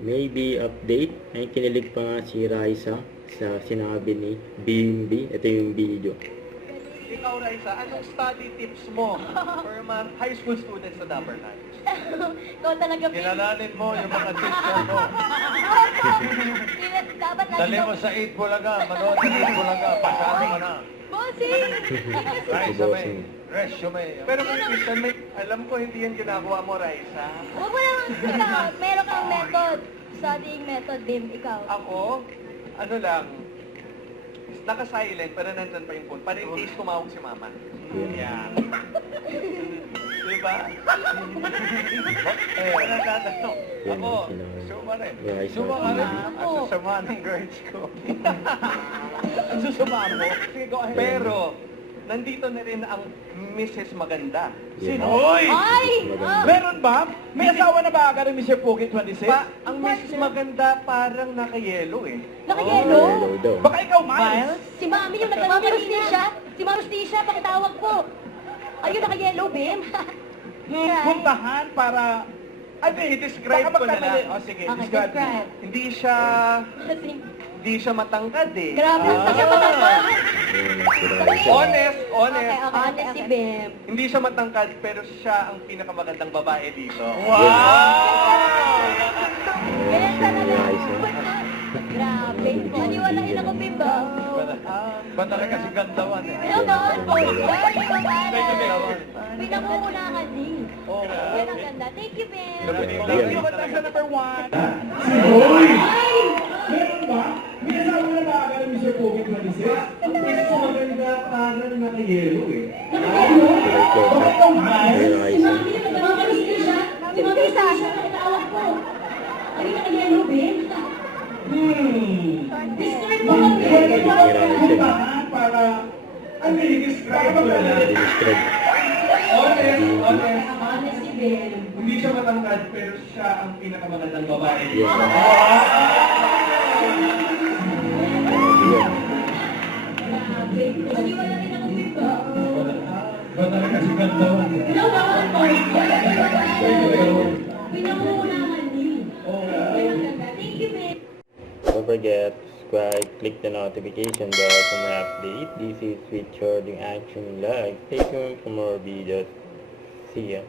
Maybe update. Ay kinilig pa nga si Raisa sa sinabi ni BMB. Ito yung video. Ikaw, Raisa, anong study tips mo for mga high school students sa Dapper Times? Ikaw talaga, Bim. Kilalanin mo yung mga teacher mo. Dapat lagi Dali mo sa 8 Bulaga, manood sa 8 Bulaga, pasado ka na. Bossing! Raisa, may resume. Pero kung Christian, alam ko hindi yan ginagawa mo, Raisa. Huwag mo lang, ikaw, meron kang method. Studying method, Bim, ikaw. Ako, ano lang, naka-silent, pero nandun pa yung phone. Para in case tumawag si mama. Yan. Diba? Nagtatanong. Ako, suma rin. Suma ka rin. Ang susama ng grades ko. Ang susama mo? Sige, go ahead. Pero, nandito na rin ang Mrs. Maganda. Sino? Hoy! Ay! Meron ba? May asawa na ba agad ni Mr. Pogi 26? Ang Mrs. Maganda parang naka-yellow eh. Nakayelo? Hello daw. Baka ikaw, Miles? Si Mami yung nagtanong kanina. Si Mami Rustisha, pakitawag po. Ayun, naka-yellow, Bim. Puntahan para... Ay, describe ko na lang. O sige, Okay, describe. describe. Hindi siya matangkad eh. Grabe, ang siya matangkad. Ayun si Raisa. Honest. Okay, honest si Bim. Hindi siya matangkad pero siya ang pinakamagandang babae dito. Ganyan talaga. Raisa. Grabe. Maniwalain ako, Bim, ba? Ba talaga si Gandawan eh. Ano naman po? Dahil yung Gandawan. pinangungunahan din. Oo. Yan ang ganda. Thank you, Bim. Thank you, contestant number 1. Ay! Meron ba? May asawa na ba agad ni Mr. Pogi 26? Ang pwede maganda parang naka-yellow eh. Very close up. Hey Raisa. Si Mami Rustisha. Si Mami Rustisha, pakitawag po. Ayun, naka-yellow, Bim. Describe mo kami. Puntahan para... Ano yung describe ko na? Diniscribe. Honest. Honest si Bim. Hindi siya matangkad pero siya ang pinakamagandang babae. Yes. Grabe. Maniwalain ako, Bim, ba? Ba talaga si Gandawan eh. Ano naman po? Pinangungunahan din. Yan ang ganda. Thank you, Bim. Don't forget, subscribe, click the notification bell for more update. This is Sweet Shorting Action Live. Stay tuned for more videos. See ya.